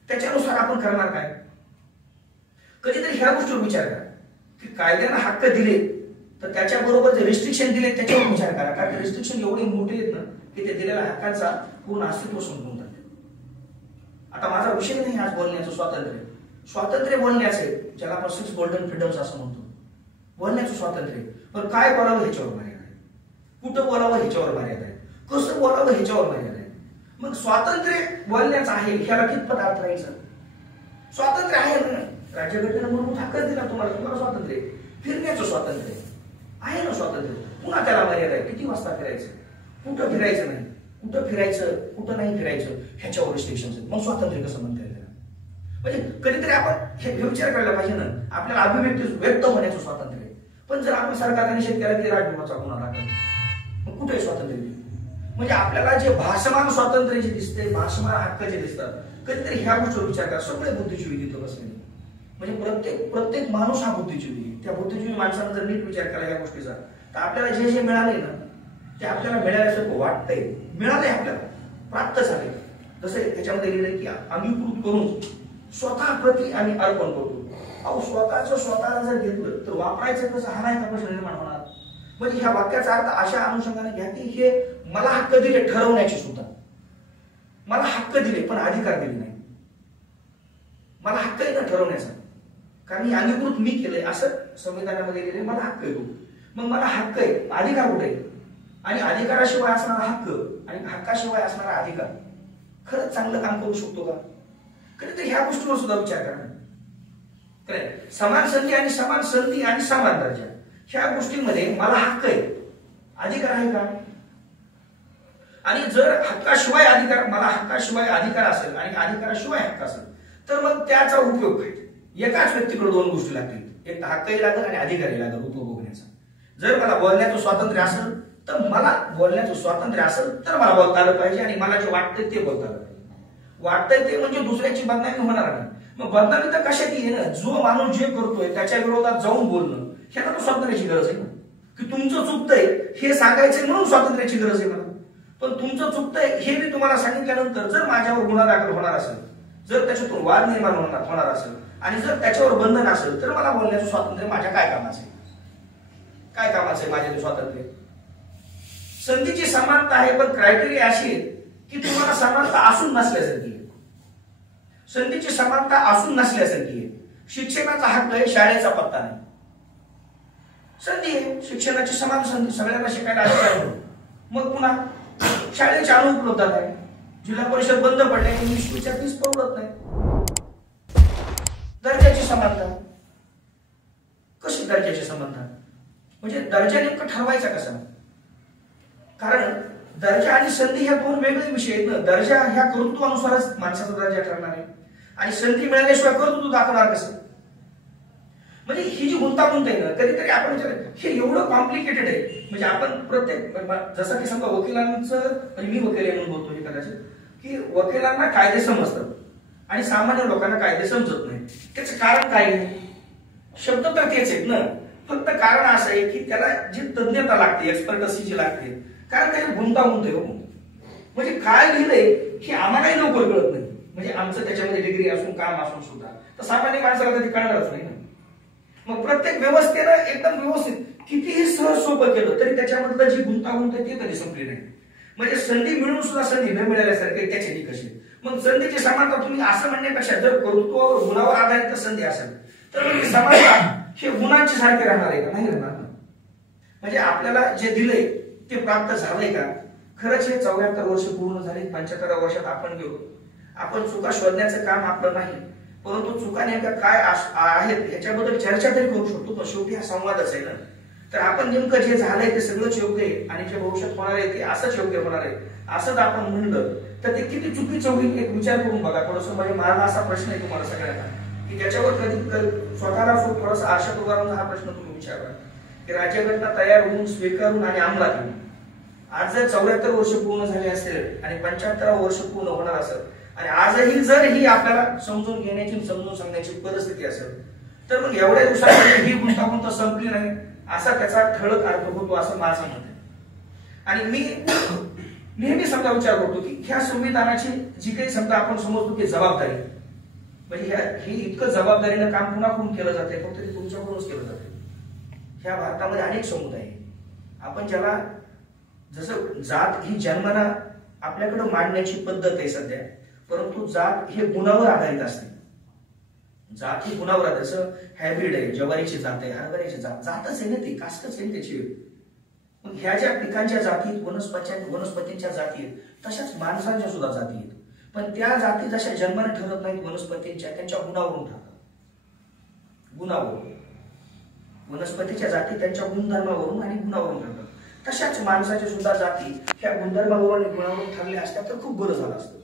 त्याच्यानुसार आपण करणार काय? कधीतरी ह्या गोष्टीवर विचार करा की कायद्यानं हक्क दिले तर त्याच्याबरोबर जे रिस्ट्रिक्शन दिले त्याच्यावर विचार करा. कारण रिस्ट्रिक्शन एवढे मोठे आहेत ना की ते दिलेल्या हक्कांचा पूर्ण अस्तित्व संपवून जाते. आता माझा विषय नाही आज बोलण्याचं स्वातंत्र्य, स्वातंत्र्य बोलण्याचे ज्याला आपण 6 गोल्डन फ्रीडम्स असं म्हणतो, बोलण्याचं स्वातंत्र्य. पण काय बोलावं ह्याच्यावर मर्यादा आहे, कुठं बोलावं ह्याच्यावर मर्यादा आहे, कसं बोलावं ह्याच्यावर मर्यादा आहे. मग स्वातंत्र्य बोलण्याचं आहे ह्याला कितपत अर्थ राहायचं? स्वातंत्र्य आहे ना, राज्यघटनेनं मूलभूत हक्कच दिला तुम्हाला स्वातंत्र्य, फिरण्याचं स्वातंत्र्य आहे ना स्वातंत्र्य. पुन्हा त्याला मर्यादा आहे, किती वाजता फिरायचं, कुठं फिरायचं नाही, कुठं फिरायचं कुठं नाही फिरायचं ह्याच्यावर रिस्ट्रिक्शन्स आहेत. मग स्वातंत्र्य कसं म्हणता येईल? म्हणजे कधीतरी आपण हे विचार करायला पाहिजे ना, आपल्याला अभिव्यक्ती व्यक्त होण्याचं स्वातंत्र्य. पण जर आपण सरकारने निषेध केला की राजभीमाचा गुन्हा दाखल, मग कुठे स्वातंत्र्य? म्हणजे आपल्याला जे भाषमान स्वातंत्र्य जे दिसते, भाषमान हक्क जे दिसतात, कधीतरी ह्या गोष्टीवर विचार करा. सगळे बुद्धिजीवी तिथं बसले, म्हणजे प्रत्येक माणूस हा बुद्धिजीवी. त्या बुद्धिजीवी माणसानं जर नीट विचार केला या गोष्टीचा तर आपल्याला जे जे मिळाले ना ते आपल्याला मिळाल्यासारखं वाटतंय, मिळालंय आपल्याला, प्राप्त झाले. जसं त्याच्यामध्ये लिहिलंय की अंगीकृत करून स्वतः प्रति आणि अर्पण करतो. अहो स्वतःला जर घेतलं तर वापरायचं कसं हा नाही का प्रश्न निर्माण होणार. म्हणजे ह्या वाक्याचा अर्थ अशा अनुषंगाने घ्या की हे मला हक्क दिले ठरवण्याचे सुद्धा, मला हक्क दिले पण अधिकार दिले नाही. मला हक्क आहे ना ठरवण्याचा, कारण अंगीकृत मी केलंय असं संविधानामध्ये लिहिले, मला हक्क येतो. मग मला हक्क आहे, अधिकार कुठे आहे? आणि अधिकाराशिवाय असणारा हक्क आणि हक्काशिवाय असणारा अधिकार खरंच चांगलं काम करू शकतो का? कधीतरी ह्या गोष्टीवर सुद्धा विचार करा. समान संधी आणि समान दर्जा ह्या गोष्टींमध्ये मला हक्क आहे, अधिकार आहे का? आणि जर हक्काशिवाय अधिकार, मला हक्काशिवाय अधिकार असेल आणि अधिकाराशिवाय हक्क असेल तर मग त्याचा उपयोग काय? एकाच व्यक्तीकडे 2 गोष्टी लागतील, एक हक्कही लागेल आणि अधिकारही लागेल उपयोग होण्याचा. जर मला बोलण्याचं स्वातंत्र्य असेल तर मला बोलण्याचं स्वातंत्र्य असेल तर मला बोलता आलं पाहिजे आणि मला जे वाटतंय ते बोलता आलं पाहिजे. वाटतंय ते म्हणजे दुसऱ्याची बदनामी होणार नाही. मग बदनामी तर कशात आहे ना, जो माणूस जे करतोय त्याच्या विरोधात जाऊन बोलणं, ह्याला तर स्वातंत्र्याची गरज आहे ना. की तुमचं चुकतंय हे सांगायचं म्हणून स्वातंत्र्याची गरज आहे मला. पण तुमचं चुकतंय हे मी तुम्हाला सांगितल्यानंतर जर माझ्यावर गुन्हा दाखल होणार असेल, जर त्याच्यातून वाद निर्माण होणार असेल आणि जर त्याच्यावर बंधन असेल, तर मला बोलण्याचं स्वातंत्र्य माझ्या काय कामाचं आहे? काय कामाचं आहे माझ्या ते स्वातंत्र्य? संधीची समानता आहे, पण क्रायटेरिया अशी आहे की तुम्हाला समानता असून नसल्यासारखी आहे. संधीची समानता असून नसल्यासारखी आहे. शिक्षणाचा हक्क आहे, शाळेचा पत्ता नाही. संधी आहे, शिक्षणाची समान संधी, सगळ्यांना शिकायला अधिकार. मग पुन्हा शाळेची अनुपलब्धता आहे, जिल्हा परिषद बंद पडले, इंग्लिशच्या फीस परवडत नाही. दर्जाची समानता. कशी दर्जाची समानता? म्हणजे दर्जा नेमका ठरवायचा कसा? कारण दर्जा आणि संधी ह्या दोन वेगळे विषय आहेत ना. दर्जा ह्या कर्तृत्वानुसारच माणसाचा दर्जा ठरणार आहे आणि संधी मिळाल्याशिवाय कर्तृत्व दाखवणार कसं? म्हणजे ही जी गुंतागुंत आहे ना, कधीतरी आपण विचार, हे एवढं कॉम्प्लिकेटेड आहे. म्हणजे आपण प्रत्येक, जसं की समजा वकिलांचं, म्हणजे मी वकील म्हणून बोलतो कदाचित, की वकिलांना कायदे समजतात आणि सामान्य लोकांना कायदे समजत नाही. त्याचं कारण काय आहे? शब्द तर तेच आहेत ना, फक्त कारण असं आहे की त्याला जी तज्ञता लागते, एक्सपर्टसी जी लागते. कारण काही गुंतागुंत आहे. म्हणजे काय लिहिलंय हे आम्हालाही लवकर कळत नाही. म्हणजे आमचं त्याच्यामध्ये डिग्री असून काम असून सुद्धा तर सामान्य माणसाला कधी कळणारच नाही ना. मग प्रत्येक व्यवस्थेला एकदम व्यवस्थित कितीही सहज सोपं केलं तरी त्याच्यामधलं जी गुंतागुंत आहे ती कधी संपली नाही. म्हणजे संधी मिळून सुद्धा संधी न मिळाल्यासारखे त्याचे निकष. मग संधीची समानता तुम्ही असं म्हणण्यापेक्षा जर कर्तृत्वावर गुणावर आधारित संधी असेल तर समानता हे गुणांची सारखे राहणार आहे का? नाही राहणार ना. म्हणजे आपल्याला जे दिलंय ते प्राप्त झालंय का? खरंच हे 74 वर्ष पूर्ण झाले, 75व्या वर्षात आपण गेलो. आपण चुका शोधण्याचं काम आपलं नाही, परंतु चुका नेमक्या काय आहेत याच्याबद्दल चर्चा तरी करू शकतो. पण शेवटी हा संवादच आहे ना. तर आपण नेमकं जे झालंय ते सगळंच योग्य आहे आणि जे भविष्यात होणार आहे ते असंच योग्य होणार आहे असंच आपण म्हणलं तर ते किती चुकीचं होईल एक विचार करून बघा थोडस. म्हणजे माझा असा प्रश्न आहे तुम्हाला सगळ्यांना की त्याच्यावर कधी स्वतःला थोडासा आरशात उभारून हा प्रश्न तुम्ही विचारा की राज्यघटना तयार होऊन स्वीकारून आणि अंमलात येऊन आज जर 74 वर्ष पूर्ण झाले असेल आणि 75 वर्ष पूर्ण होणार असेल आणि आजही जर ही आपल्याला समजून घेण्याची समजून सांगण्याची परिस्थिती असेल तर मग एवढ्या दिवसात ही गुंतागुंत संपली नाही असा त्याचा ठळक अर्थ होतो असं माझं मत आहे. आणि मी नेहमी समजा विचार करतो की ह्या संविधानाची जी काही समजा आपण समजतो की जबाबदारी म्हणजे ही इतकं जबाबदारीनं काम पुन्हा कोण केलं जाते फक्त ते तुमच्याकडूनच केलं जाते. ह्या भारतामध्ये अनेक समुदाय आहे. आपण ज्याला जसं जात ही जन्माला आपल्याकडे मांडण्याची पद्धत आहे सध्या, परंतु जात हे गुणावर आधारित असते. जात ही गुणावर आधारित, जसं हायब्रिड आहे, ज्वारीची जात आहे, हरभऱ्याची जातच आहे ना, ती कास्टच आहे त्याची. मग ह्या ज्या पिकांच्या जाती वनस्पतींच्या जाती आहेत तशाच माणसांच्या सुद्धा जाती आहेत. पण त्या जाती जशा जन्माने ठरत नाहीत वनस्पतींच्या, त्यांच्या गुणावरून ठरतात. गुणावरून वनस्पतीच्या जाती त्यांच्या गुणधर्मावरून आणि गुणावरून ठरतात. तशाच माणसाच्या सुद्धा जाती ह्या गुणधर्मावरून आणि गुणावरून ठरल्या असत्या तर खूप बरं झालं असतं.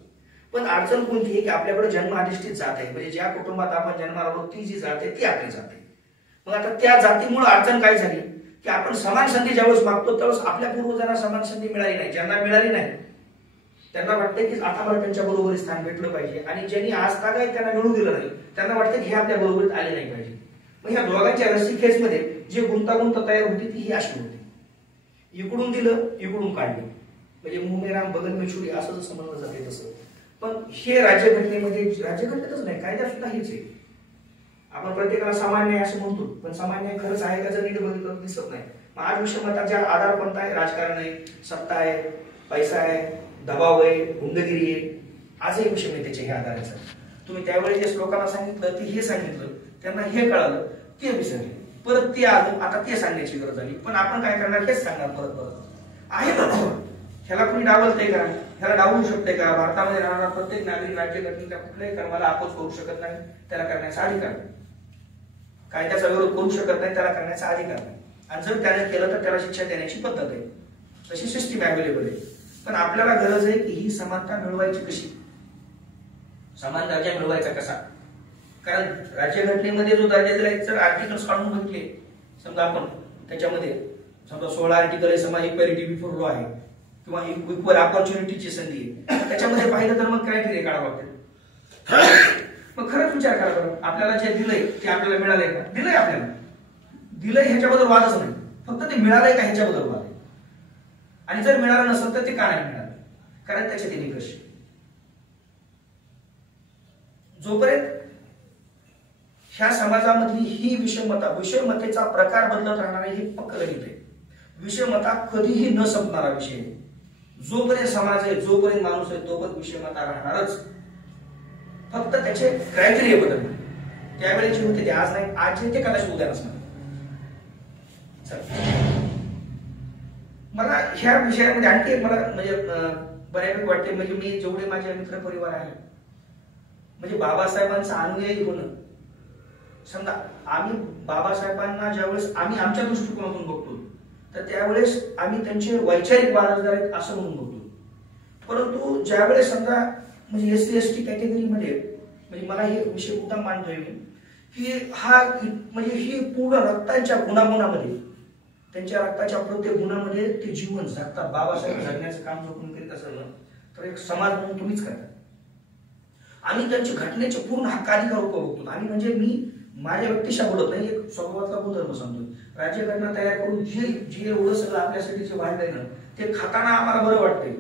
पण अडचण कोणती आहे की आपल्याकडे जन्म अधिष्ठित जात आहे. म्हणजे ज्या कुटुंबात आपण जन्माला आलो ती जी जात आहे ती आपली जात आहे. मग आता त्या जातीमुळे अडचण काय झाली की आपण समान संधी ज्यावेळेस मागतो त्यावेळेस आपल्या पूर्वजांना समान संधी मिळाली नाही. ज्यांना मिळाली नाही त्यांना वाटतं की आता मला त्यांच्या बरोबरी स्थान भेटलं पाहिजे आणि ज्यांनी आज तागायत त्यांना मिळू दिलं नाही त्यांना वाटतं की हे आपल्या बरोबरीत आले नाही पाहिजे. मग ह्या दोघांच्या रस्सीखेचमध्ये जे गुंतागुंत तयार होती ती ही अशी होती. इकडून दिलं इकडून काढलं म्हणजे मुमेराम बगल में छुरी असं जसं म्हणलं जाते तसं. पण हे राज्यघटनेमध्ये राज्यघटनेतच नाही कायदा सुद्धा हेच आहे. आपण प्रत्येकाला सामान्य असं म्हणतो पण सामान्य खरंच आहे का जर नीट बघितलं दिसत नाही. मग आज विषमताच्या आधार कोणता आहे? राजकारण आहे, सत्ता आहे, पैसा आहे, दबाव आहे, गुंडगिरी आहे. आजही विषमतेचे हे आधार आहे. तुम्ही त्यावेळी जे लोकांना सांगितलं ते हे सांगितलं त्यांना हे कळालं ते विसरले परत ते आलं आता ते सांगण्याची गरज आली. पण आपण काय करणार हेच सांगणार परत आहे ना. ह्याला कोणी डावलतंय का? ह्याला डावलू शकते का? भारतामध्ये राहणारा प्रत्येक नागरिक राज्यघटनेच्या कुठल्याही कर्माला अपोज करू शकत नाही, त्याला करण्याचा अधिकार. कायद्याचा विरोध करू शकत नाही, त्याला करण्याचा अधिकार नाही. आणि जर त्याने केलं तर त्याला शिक्षा देण्याची पद्धत आहे. तशी सिस्टीम अवेलेबल आहे. पण आपल्याला गरज आहे की ही समानता मिळवायची कशी, समान दर्जा मिळवायचा कसा. कारण राज्यघटनेमध्ये जो दर्जा दिलाय जर आर्टिकल्स काढून बघितले समजा आपण त्याच्यामध्ये समजा 16 आर्टिकल आहे समाज इक्वॅलिटी बिफोर लॉ आहे किंवा इक्वल ऑपॉर्च्युनिटीची संधी आहे. त्याच्यामध्ये पाहिलं तर मग क्रायटेरिया काढावं लागते. मग खरंच विचार करा बरं, आपल्याला जे दिलंय ते आपल्याला मिळालंय का? दिलंय आपल्याला, दिलंय ह्याच्याबद्दल वादच नाही, फक्त ते मिळालंय का ह्याच्याबद्दल वाद आहे. आणि जर मिळालं नसेल तर ते का नाही मिळालं, कारण त्याचे ते निकष. जोपर्यंत ह्या समाजामधली ही विषमतेचा प्रकार बदलत राहणार आहे, हे पक्क गणित आहे. विषमता कधीही न संपणारा विषय आहे. जोपर्यंत समाज आहे, जोपर्यंत माणूस आहे, तोपर्यंत विषमता राहणारच. फक्त त्याचे क्रायटेरिया बदलणार. त्यावेळी जे होते ते आज नाही, आज जे ते कदाचित उद्या नसणार. मला ह्या विषयामध्ये आणखी एक मला म्हणजे बऱ्यापैकी वाटते, म्हणजे मी जेवढे माझे मित्र परिवार आहे, म्हणजे बाबासाहेबांचा अनुयायी होणं. समजा आम्ही बाबासाहेबांना ज्यावेळेस आम्ही आमच्या दृष्टिकोनातून बघतो, तर त्यावेळेस आम्ही त्यांचे वैचारिक वारसदार आहेत असं म्हणून बघतो. परंतु ज्यावेळेस समजा म्हणजे SC ST कॅटेगरीमध्ये, म्हणजे मला हे विषय उत्तम मानतोय मी, की हा म्हणजे ही पूर्ण रक्ताच्या गुणागुणामध्ये, त्यांच्या रक्ताच्या प्रत्येक गुणामध्ये ते जीवन जगतात. बाबासाहेब जगण्याचं काम जो कोणी करीत असेल ना, तर एक समाज म्हणून तुम्हीच करता. आम्ही त्यांच्या घटनेचे पूर्ण हक्काधिकार बघतो. आणि म्हणजे मी माझ्या व्यक्तिशा बोलत नाही, एक स्वभावातला गुणधर्म सांगतोय. राज्यघटना तयार करून जे एवढं सगळं आपल्यासाठी जे वाढलंय ना, ते खाताना आम्हाला बरं वाटतंय,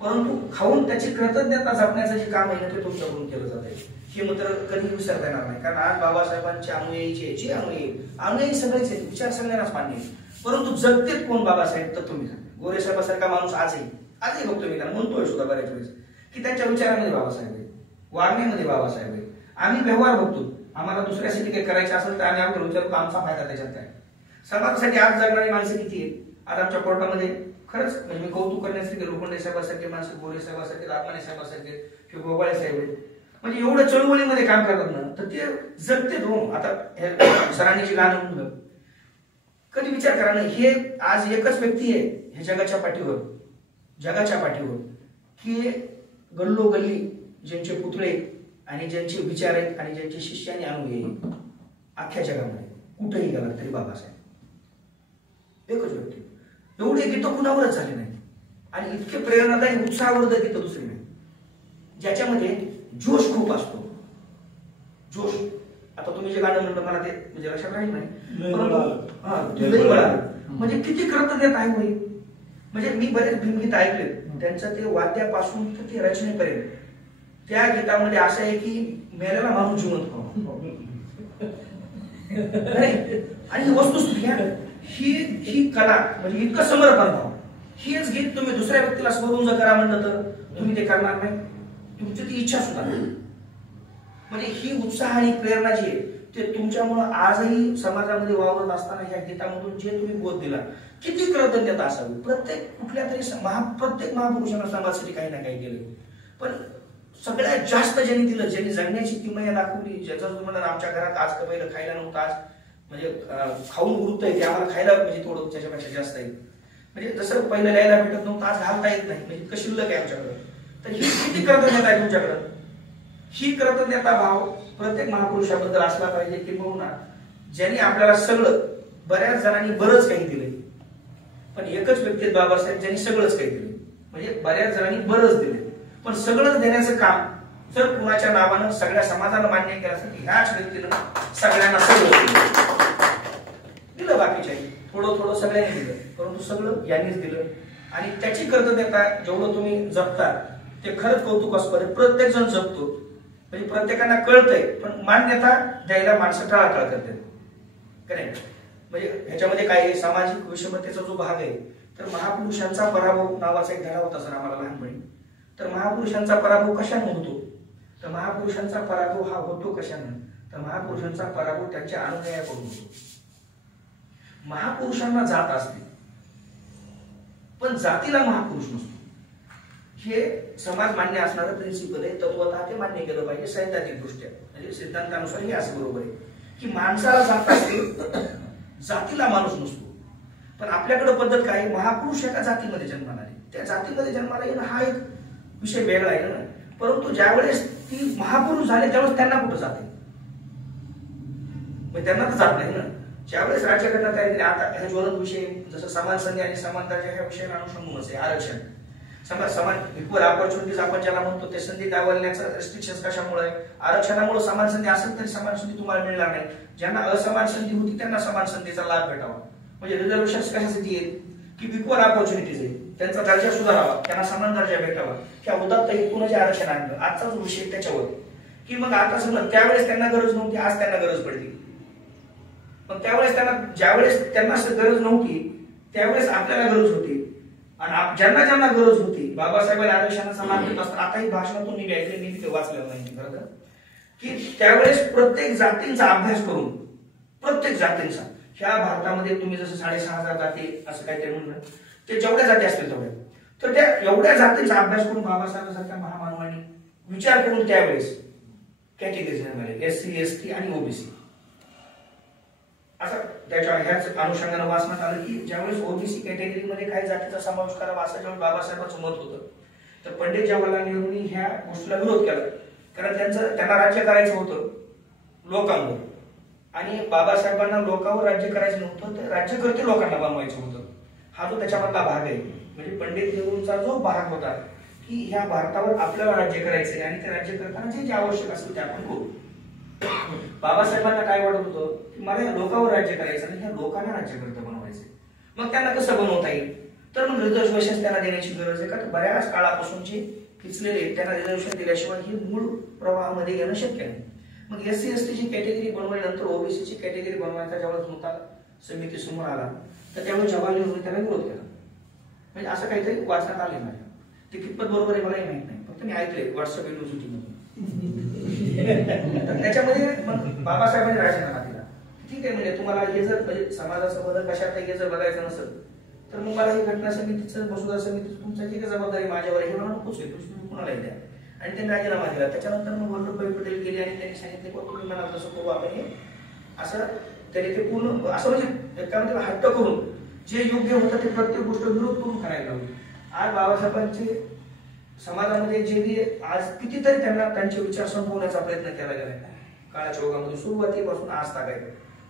परंतु खाऊन त्याची कृतज्ञता जपण्याचं जे काम आहे ना, ते तुमच्याकडून केलं जात आहे. हे मात्र कधी विसरता येणार नाही. कारण आज बाबासाहेबांचे अनुयायीचे जे अनुयायी सगळेच आहेत, विचार सगळ्यांनाच मान्य आहे, परंतु जगतेत कोण बाबासाहेब, तर तुम्ही गोरे साहेबासारखा माणूस आजही बघतो मी, त्यांना म्हणतोय सुद्धा बऱ्याच वेळेस की त्यांच्या विचारामध्ये बाबासाहेब आहे, वागण्यामध्ये बाबासाहेब आहे. आम्ही व्यवहार बघतो, आम्हाला दुसऱ्यासाठी काही करायचं असेल तर आम्ही आपल्याला विचारतो आमचा फायदा त्याच्यात काय. समाजासाठी आज जगणारी माणसं किती आहेत. आज आमच्या कोर्टामध्ये खरंच म्हणजे मी कौतुक करण्यासारखे लोखंडे साहेबांसारखे माणसं, गोरे साहेबांसारखे, रामाने साहेबांसारखे किंवा गोवाळे साहेब आहेत, म्हणजे एवढं चळवळीमध्ये काम करतात ना, तर ते जगते हो. आता सरांनी जे गाणं म्हणलं, कधी विचार करा ना, हे आज एकच व्यक्ती आहे हे जगाच्या पाठीवर की गल्लोगल्ली ज्यांचे पुतळे आणि ज्यांचे विचार आहेत आणि ज्यांचे शिष्य आणि अनुयायी अख्ख्या जगामध्ये कुठेही गेला तरी बाबासाहेब एकच व्यक्ती. एवढे गीतं कुणावरच झाले नाही आणि इतके प्रेरणादायी उत्साहवर्धक गीतं दुसरी नाही, ज्याच्यामध्ये जोश खूप असतो. जोश, आता तुम्ही जे गाणं म्हणलं मला ते म्हणजे लक्षात राहील नाही, म्हणजे किती कृतज्ञता आहे होईल. म्हणजे मी बरेच भीमगीत ऐकले, त्यांचं ते वाद्यापासून ते रचनेपर्यंत, त्या गीतामध्ये असं आहे की मेलेला माणूस जिवंत व्हावा. आणि वस्तुस्थिती ही कला म्हणजे इतकं समर्पण व्हावं. हेच गीत तुम्ही दुसऱ्या व्यक्तीला स्मरून जर करा म्हणलं तर तुम्ही ते करणार नाही, तुमची ती इच्छा सुद्धा नाही. म्हणजे ही उत्साह आणि प्रेरणा जी आहे ते तुमच्यामुळे आजही समाजामध्ये वावरत असताना ह्या गीतामधून जे तुम्ही बोध दिला, किती कृतज्ञता असावी. कुठल्या तरी प्रत्येक महापुरुषांना समाजासाठी काही ना काही केलं, पण सगळ्यात जास्त ज्यांनी दिलं, ज्यांनी जगण्याची किमया दाखवली, ज्याचं तुम्हाला आमच्या घरात आज पहिलं खायला नव्हतं, आज म्हणजे खाऊन वृत्त आहे, ते आम्हाला खायला म्हणजे थोडं त्याच्यापेक्षा जास्त आहे. म्हणजे जसं पहिलं लिहायला भेटत नव्हतं, आज घालता येत नाही, म्हणजे इतकं शिल्लक आहे आमच्याकडं. तर ही किती कृतज्ञता आहे तुमच्याकडं. ही कृतज्ञता भाव प्रत्येक महापुरुषाबद्दल असला पाहिजे, किंबहुना ज्यांनी आपल्याला सगळं, बऱ्याच जणांनी बरंच काही दिलंय, पण एकच व्यक्ती बाबासाहेब ज्यांनी सगळंच काही दिलं. म्हणजे बऱ्याच जणांनी बरंच दिले, पण सगळंच देण्याचं काम जर कुणाच्या नावानं सगळ्या समाजाला मान्य केलं असेल की ह्याच व्यक्तीनं सगळ्यांना सगळं दिलं, बाकीच्याही थोडं सगळ्यांनी दिलं, परंतु सगळं यांनीच दिलं. आणि त्याची कृतज्ञता जेवढं तुम्ही जपता ते खरंच कौतुकास्पद आहे. प्रत्येक जण जपतो, म्हणजे प्रत्येकांना कळतंय, पण मान्यता द्यायला माणसं टाळाटाळ करतात का नाही. म्हणजे ह्याच्यामध्ये काय सामाजिक विषमतेचा जो भाग आहे, तर महापुरुषांचा पराभव नावाचा एक धडा होता सर आम्हाला लहानपणी. तर महापुरुषांचा पराभव कशाने होतो, तर महापुरुषांचा पराभव हा होतो कशाने, तर महापुरुषांचा पराभव त्यांच्या अनुयायाकडून होतो. महापुरुषांना जात असते, पण जातीला महापुरुष नसतो. हे समाज मान्य असणारं प्रिन्सिपल आहे, तत्वतः ते मान्य केलं पाहिजे सैद्धांतिक दृष्ट्या. म्हणजे सिद्धांतानुसार हे असं बरोबर आहे की माणसाला जात असते, जातीला माणूस नसतो. पण आपल्याकडे पद्धत काय, महापुरुष एका जातीमध्ये जन्माला आले, त्या जातीमध्ये जन्माला येणं हा एक विषय वेगळा आहे ना. परंतु ज्यावेळेस ती महापुरुष झाले त्यावेळेस त्यांना कुठं जाते, त्यांना तर जात नाही ना. ज्यावेळेस राज्यघटना तयार केली, आता ह्या ज्वलंत विषय जसं समाज संधी आणि समानताच्या ह्या विषयाला अनुषंगूनच आहे आरक्षण. समान इक्वल ऑपॉर्च्युनिटीज आपण ज्याला म्हणतो ते संधी डावलण्याचं रिस्ट्रिक्शन्स कशामुळे आहे? आरक्षणामुळे समान संधी असेल तरी समान संधी तुम्हाला मिळणार नाही. ज्यांना असमान संधी होती त्यांना समान संधीचा लाभ भेटावा. म्हणजे रिझर्वेशन्स कशासाठी आहेत की इक्वल ऑपॉर्च्युनिटीज आहे, त्यांचा दर्जा सुधारावा, त्यांना समान दर्जा भेटावा. त्या उदात्त हेतून जे आरक्षण आणलं आजचा जो विषय त्याच्यावर की मग आता समजा त्यावेळेस त्यांना गरज नव्हती, आज त्यांना गरज पडली. पण त्यावेळेस ज्यावेळेस त्यांना गरज नव्हती त्यावेळेस आपल्याला गरज होती आणि ज्यांना ज्यांना गरज होती बाबासाहेबांनी आरक्षणाचा मान देत असताना आताही भाषणातून मी ऐकले, मी तिथे वाचलेलं नाही बरं का, की त्यावेळेस प्रत्येक जातींचा अभ्यास करून प्रत्येक जातींचा ह्या भारतामध्ये तुम्ही जसं 6,500 जाती असं काहीतरी म्हणलं ते जेवढ्या जाती असतील तेवढ्या, तर त्या एवढ्या जातींचा अभ्यास करून बाबासाहेबांसारख्या महामानवांनी विचार करून त्यावेळेस कॅटेगरीज एससी एसटी आणि ओबीसी असं त्याच्या ह्याच अनुषंगाने वाचण्यात आलं की ज्यावेळेस ओबीसी कॅटेगरीमध्ये काही जातीचा समावेश करावा असं ज्यावेळेस बाबासाहेबांचं मत होतं तर पंडित जवाहरलाल नेहरूंनी ह्या गोष्टीला विरोध केला. कारण त्यांना राज्य करायचं होतं लोकांवर आणि बाबासाहेबांना लोकांवर राज्य करायचं नव्हतं, तर राज्यकर्ते लोकांना बनवायचं होतं. हा जो त्याच्यामधला भाग आहे म्हणजे पंडित नेहरूंचा जो भाग होता की ह्या भारतावर आपल्याला राज्य करायचंय आणि ते राज्य करताना जे आवश्यक असेल ते आपण करू. बाबासाहेबांना काय वाटत होतं की मला लोकांवर राज्य करायचं आणि ह्या लोकांना राज्यकर्ते बनवायचे. मग त्यांना कसं बनवता येईल, तर मग रिझर्वेशन त्यांना देण्याची गरज आहे का, तर बऱ्याच काळापासून जे पिचलेले त्यांना रिझर्वेशन दिल्याशिवाय हे मूळ प्रवाहामध्ये येणं शक्य नाही. मग एससी एसटीची कॅटेगरी बनवल्यानंतर ओबीसीची कॅटेगरी बनवायचा ज्यावेळेस मुद्दा समिती समोर आला तर त्यावेळेस जवाहरलाल नेहरूंनी त्याला विरोध केला. म्हणजे असं काहीतरी वाचण्यात आले नाही, ते कितपत बरोबर आहे मलाही माहित नाही, फक्त मी ऐकले व्हॉट्सअप युनिव्हर्सिटीमधून. त्याच्यामध्ये मग बाबासाहेबांनी राजीनामा दिला. ठीक आहे, म्हणजे तुम्हाला हे जर म्हणजे समाजाचं बदल कशात हे जर बघायचं नसेल तर मग मला ही घटना समितीचं मसुदा समितीचं तुमचं जी काही जबाबदारी माझ्यावर आहे हे मला नकोच आहे, तुम्ही कुणालाही द्या. आणि त्यांनी राजीनामा दिला. त्याच्यानंतर मग वल्लभभाई पटेल गेले आणि त्यांनी सांगितले की तुम्ही म्हणाल तसं करू आपण हे असं त्यांनी ते पूर्ण असं म्हणजे त्यामध्ये हट्ट करून जे योग्य होतं ते प्रत्येक गोष्ट विरोध करून करायला लावली. आज बाबासाहेबांचे समाजामध्ये जे आज कितीतरी त्यांना त्यांचे विचार संपवण्याचा प्रयत्न केला गेला काळाच्या ओघामध्ये सुरुवातीपासून आज तागायला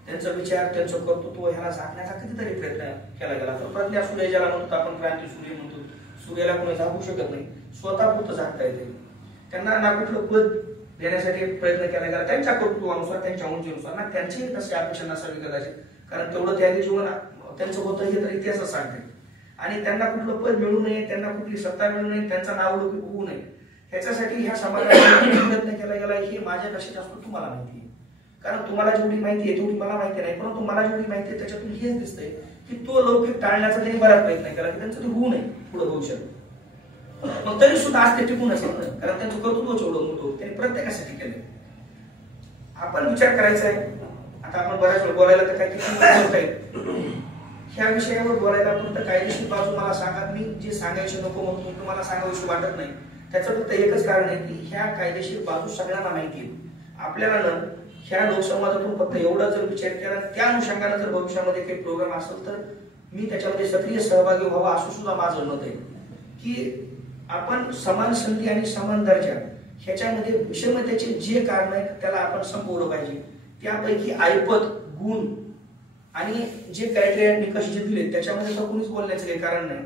त्यांचा विचार त्यांचं कर्तृत्व ह्याला झाकण्याचा कितीतरी प्रयत्न केला गेला. तर प्रज्ञा सूर्य ज्याला म्हणतो आपण क्रांती सूर्य म्हणतो, सूर्याला कोणी झाकू शकत नाही, स्वतः पुरतं झाकता येते. त्यांना ना कुठलं पद देण्यासाठी प्रयत्न केला गेला त्यांच्या कर्तृत्वानुसार त्यांच्या उंचीनुसार ना त्यांची तशी अपेक्षा नसावी कदाचित, कारण तेवढं त्यागी जीवन त्यांचं होतं हे तर इतिहासच सांगते. आणि त्यांना कुठलं पद मिळू नये, त्यांना कुठली सत्ता मिळू नये, त्यांचा नाव होऊ नये ह्याच्यासाठी ह्या समाजाने प्रयत्न केला गेला हे माझ्यापेक्षा जास्त तुम्हाला माहिती आहे. कारण तुम्हाला जेवढी माहिती आहे तेवढी मला माहिती नाही, परंतु मला जेवढी माहिती आहे त्याच्यातून हेच दिसतंय की तो लौकिक टाळण्याचा त्यांनी बराच प्रयत्न केला की त्यांचं ते होऊ नये पुढे भविष्यात. मग तरी सुद्धा आज ते टिकून असेल ना, कारण त्यांचं कर्तृत्व एवढं मोठं त्यांनी प्रत्येकासाठी केलं. आपण विचार करायचा आहे. आता आपण बऱ्याच वेळ बोलायला तर काही किती ह्या विषयावर बोलायला फक्त कायदेशीर बाजू मला सांगा, मी जे सांगायचे नको म्हणून तुम्हाला सांगायचं वाटत नाही. त्याचं फक्त एकच कारण आहे की ह्या कायदेशीर बाजू सगळ्यांना माहिती आहे. आपल्याला ना ह्या लोकसंवादातून फक्त एवढा जर विचार केला त्या अनुषंगाने जर भविष्यामध्ये काही प्रोग्राम असेल तर मी त्याच्यामध्ये सक्रिय सहभागी व्हावा असं सुद्धा माझं मत आहे की आपण समान संधी आणि समान दर्जा ह्याच्यामध्ये विषमतेचे जे कारण आहेत त्याला आपण संपवलं पाहिजे. त्यापैकी ऐपत गुण आणि जे क्रायटेरिया निकष जे दिले त्याच्यामध्ये तर कुणीच बोलण्याचं काही कारण नाही.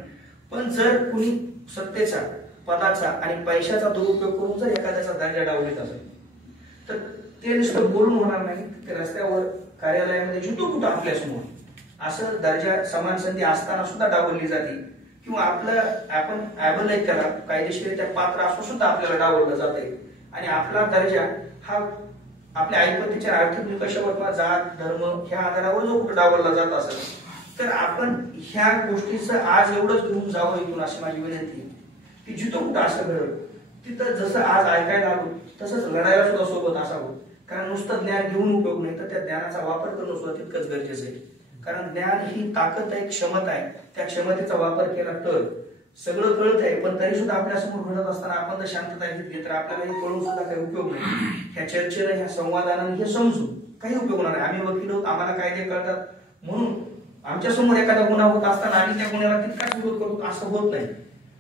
पण जर कुणी सत्तेचा पदाचा आणि पैशाचा दुरुपयोग करून जर एखाद्याचा दर्जा डावलीत असेल तर ते नुसतं बोलून होणार नाही, ते रस्त्यावर कार्यालयामध्ये जिथून कुठं आपल्यासमोर असं दर्जा समान संधी असताना सुद्धा डावलली जाते किंवा आपण ॲबल त्याला कायदेशीर पात्र असून सुद्धा आपल्याला डावललं जाते आणि आपला दर्जा हा आपल्या ऐपतीच्या आर्थिक निकषावर किंवा जात धर्म ह्या आधारावर जो कुठं डावलला जात असेल तर आपण ह्या गोष्टीचं आज एवढंच घेऊन जावं इथून अशी माझी विनंती की जिथं कुठं असं घडलं तिथं जसं आज ऐकायला आलो तसंच लढायला सुद्धा सोबत असावं. कारण नुसतं ज्ञान घेऊन उपयोग नाही तर त्या ज्ञानाचा वापर करणं सुद्धा तितकंच गरजेचं आहे. कारण ज्ञान ही ताकद आहे, क्षमता आहे. त्या क्षमतेचा वापर केला तर सगळं कळत आहे, पण तरी सुद्धा आपल्यासमोर घडत असताना आपण जर शांतता घेतली तर आपल्याला हे कळून सुद्धा काही उपयोग नाही. ह्या चर्चेनं ह्या संवादानं हे समजून काही उपयोग होणार नाही. आम्ही वकील आहोत, आम्हाला कायदे कळतात म्हणून आमच्या समोर एखादा गुन्हा होत असताना आणि त्या गुन्ह्याला तितकाच विरोध करतो असं होत नाही.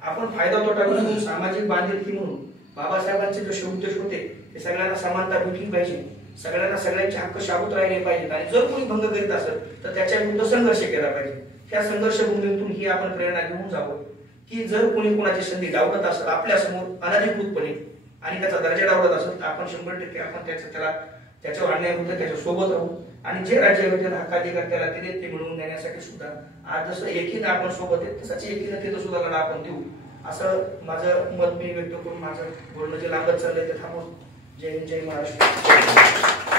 आपण फायदा तोटा म्हणून सामाजिक बांधिलकी म्हणून बाबासाहेबांचे जसे उद्देश होते ते सगळ्यांना समानता भेटली पाहिजे, सगळ्यांना सगळ्यांचे हक्क शाबूत राहिले पाहिजेत आणि जर कोणी भंग करीत असेल तर त्याच्या विरुद्ध संघर्ष केला पाहिजे. त्या संघर्ष भूमीतून ही आपण प्रेरणा घेऊन जावं की जर कोणी कोणाची संधी डावलत असेल आपल्यासमोर अनधिकृतपणे आणि त्याचा दर्जा डावलत असेल तर आपण 100% आपण त्याच्यावर अन्याय होतं त्याच्या सोबत राहू आणि जे राज्यातील हक्काधिकार त्याला ते मिळवून देण्यासाठी सुद्धा आज जसं एकीनं आपण सोबत आहे तसंच एकीनं तिथं सुद्धा लढा आपण देऊ असं माझं मत मी व्यक्त करून माझं बोलणं जे लागत चाललंय ते थांबवून जय हिंद जय महाराष्ट्र.